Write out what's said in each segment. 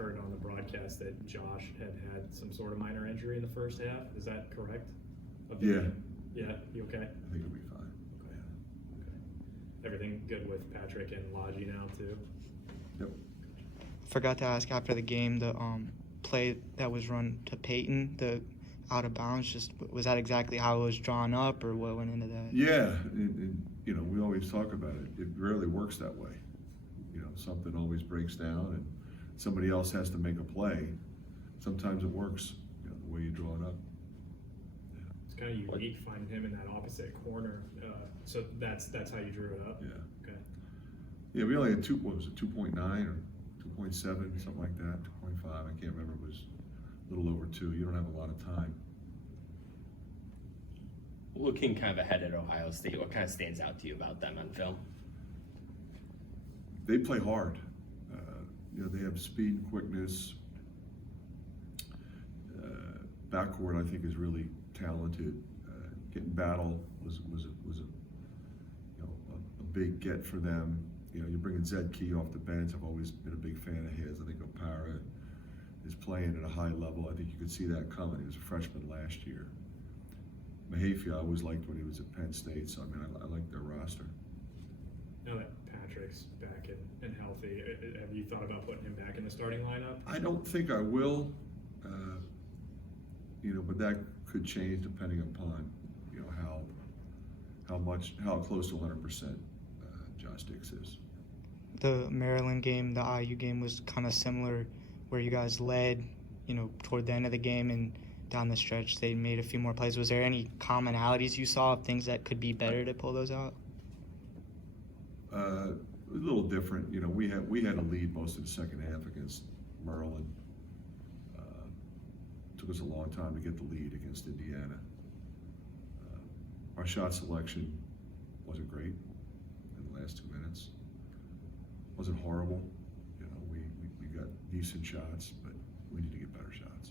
heard on the broadcast that Josh had some sort of minor injury in the first half. Is that correct? Yeah. Yeah, you okay? I think he'll be fine. Okay. Okay. Everything good with Patrick and Lodgy now too? Yep. Forgot to ask after the game, the play that was run to Peyton, the out of bounds, just was that exactly how it was drawn up, or what went into that? Yeah, you know, we always talk about it. It rarely works that way. You know, something always breaks down and somebody else has to make a play. Sometimes it works, you know, the way you draw it up. Yeah. It's kind of unique finding him in that opposite corner. So that's how you drew it up? Yeah. Okay. Yeah, we only had 2.9 or 2.7, something like that, 2.5, I can't remember, it was a little over 2. You don't have a lot of time. Looking kind of ahead at Ohio State, what kind of stands out to you about them on film? They play hard. You know, they have speed and quickness. Backcourt, I think, is really talented. Getting Battle was a you know a big get for them. You know, you're bringing Zed Key off the bench. I've always been a big fan of his. I think Opara is playing at a high level. I think you could see that coming. He was a freshman last year. Mahaffey, I always liked when he was at Penn State, so I mean, I like their roster. Now that Patrick's back and healthy, have you thought about putting him back in the starting lineup? I don't think I will, you know, but that could change depending upon, you know, how close to 100% Josh Dix is. The Maryland game, the IU game was kind of similar, where you guys led, you know, toward the end of the game, and down the stretch they made a few more plays. Was there any commonalities you saw of things that could be better to pull those out? A little different, you know. We had a lead most of the second half against Maryland. Took us a long time to get the lead against Indiana. Our shot selection wasn't great in the last 2 minutes. Wasn't horrible, you know. We got decent shots, but we need to get better shots.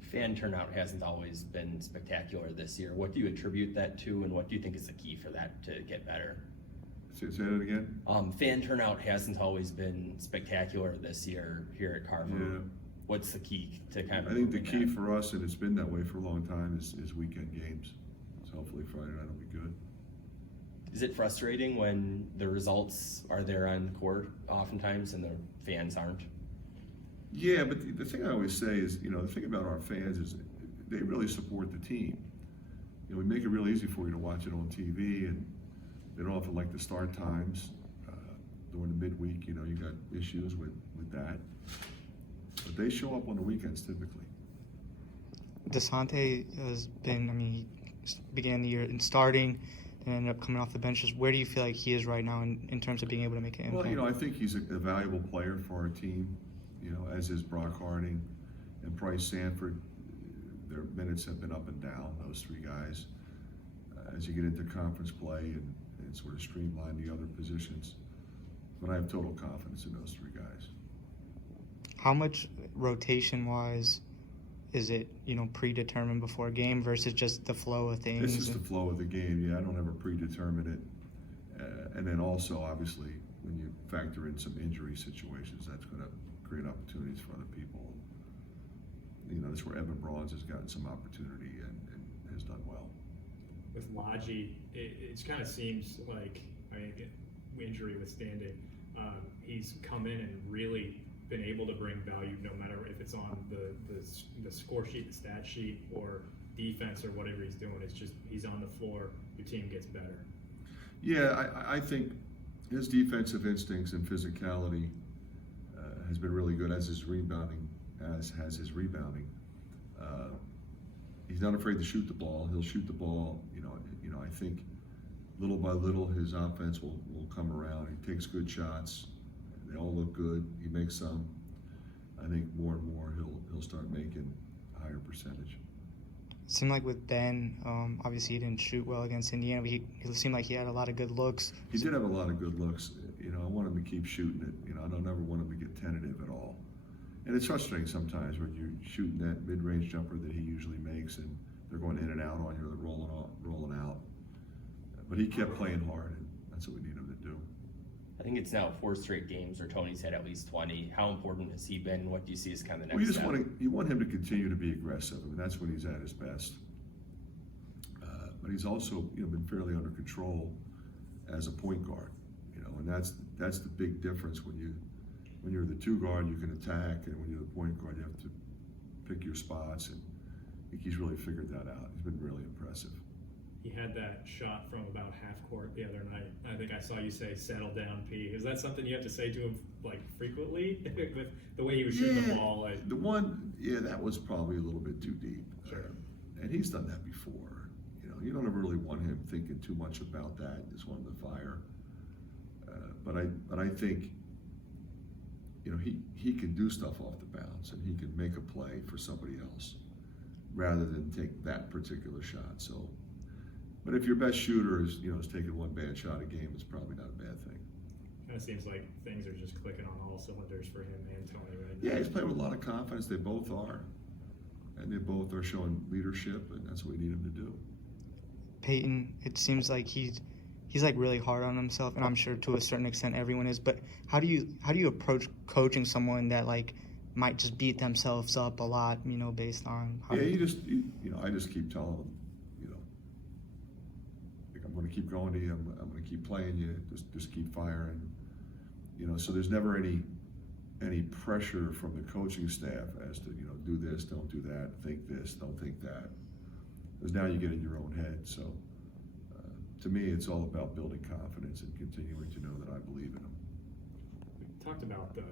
Fan turnout hasn't always been spectacular this year. What do you attribute that to, and what do you think is the key for that to get better? Say that again? Fan turnout hasn't always been spectacular this year here at Carver. Yeah. What's the key to kind of? I think the key for us, and it's been that way for a long time, is weekend games. So hopefully Friday night will be good. Is it frustrating when the results are there on the court oftentimes and the fans aren't? Yeah, but the thing I always say is, you know, the thing about our fans is they really support the team. You know, we make it real easy for you to watch it on TV, and they don't often like the start times. During the midweek, you know, you got issues with that. But they show up on the weekends typically. DeSante has been, I mean, he began the year in starting and ended up coming off the bench. Where do you feel like he is right now in terms of being able to make an impact? Well, you know, I think he's a valuable player for our team, you know, as is Brock Harding and Price Sanford. Their minutes have been up and down, those three guys. As you get into conference play and sort of streamline the other positions. But I have total confidence in those three guys. How much rotation-wise is it, you know, predetermined before a game versus just the flow of things? This is the flow of the game. Yeah, I don't ever predetermine it. And then also, obviously, when you factor in some injury situations, that's going to create opportunities for other people. You know, that's where Evan Bronze has gotten some opportunity and has done well. With Lodgy, it kind of seems like, I mean, injury withstanding, he's come in and really been able to bring value, no matter if it's on the score sheet, the stat sheet, or defense, or whatever he's doing. It's just he's on the floor, your team gets better. Yeah, I think his defensive instincts and physicality has been really good, as his rebounding, has his rebounding. He's not afraid to shoot the ball. He'll shoot the ball. You know, I think little by little his offense will come around. He takes good shots. They all look good. He makes some. I think more and more he'll start making a higher percentage. It seemed like with Ben, obviously he didn't shoot well against Indiana, but he seemed like he had a lot of good looks. He did have a lot of good looks. You know, I want him to keep shooting it. You know, I don't ever want him to get tentative at all. And it's frustrating sometimes when you're shooting that mid-range jumper that he usually makes, and they're going in and out on you, they're rolling out. But he kept playing hard, and that's what we need him to do. I think it's now 4 straight games where Tony's had at least 20. How important has he been? What do you see as kind of the Well, next step? you want him to continue to be aggressive. I mean, that's when he's at his best. But he's also, been fairly under control as a point guard. And that's the big difference when you're the 2 guard, you can attack, and when you're the point guard, you have to pick your spots. And I think he's really figured that out. He's been really impressive. He had that shot from about half court the other night. I think I saw you say, "Settle down, P." Is that something you have to say to him like frequently with the way he was shooting the ball? The one, that was probably a little bit too deep. Sure. And he's done that before. You don't ever really want him thinking too much about that. Just want him to fire. But I think, he can do stuff off the bounce, and he can make a play for somebody else rather than take that particular shot. So, but if your best shooter is taking one bad shot a game, it's probably not a bad thing. Kind of seems like things are just clicking on all cylinders for him and Tony right now. Yeah, he's playing with a lot of confidence. They both are, and they both are showing leadership, and that's what we need him to do. Peyton, it seems like he's like really hard on himself, and I'm sure to a certain extent everyone is. But how do you approach coaching someone that like might just beat themselves up a lot, based on how? Yeah, I just keep telling him, like, I'm going to keep going to you. I'm going to keep playing you. Just keep firing. So there's never any pressure from the coaching staff as to do this, don't do that, think this, don't think that. Because now you get in your own head. So to me, it's all about building confidence and continuing to know that I believe in him. We talked about the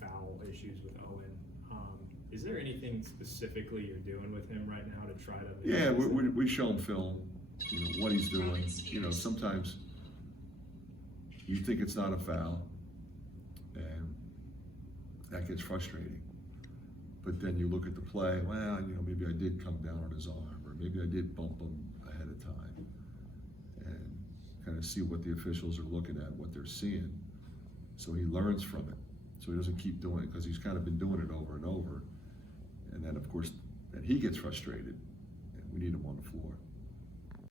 foul issues with Owen. Is there anything specifically you're doing with him right now to try to? Yeah, we show him film, what he's doing. Sometimes you think it's not a foul, and that gets frustrating. But then you look at the play, well, maybe I did come down on his arm, or maybe I did bump him ahead of time, and kind of see what the officials are looking at, what they're seeing. So he learns from it. So he doesn't keep doing it, because he's kind of been doing it over and over. And then, of course, then he gets frustrated, and we need him on the floor.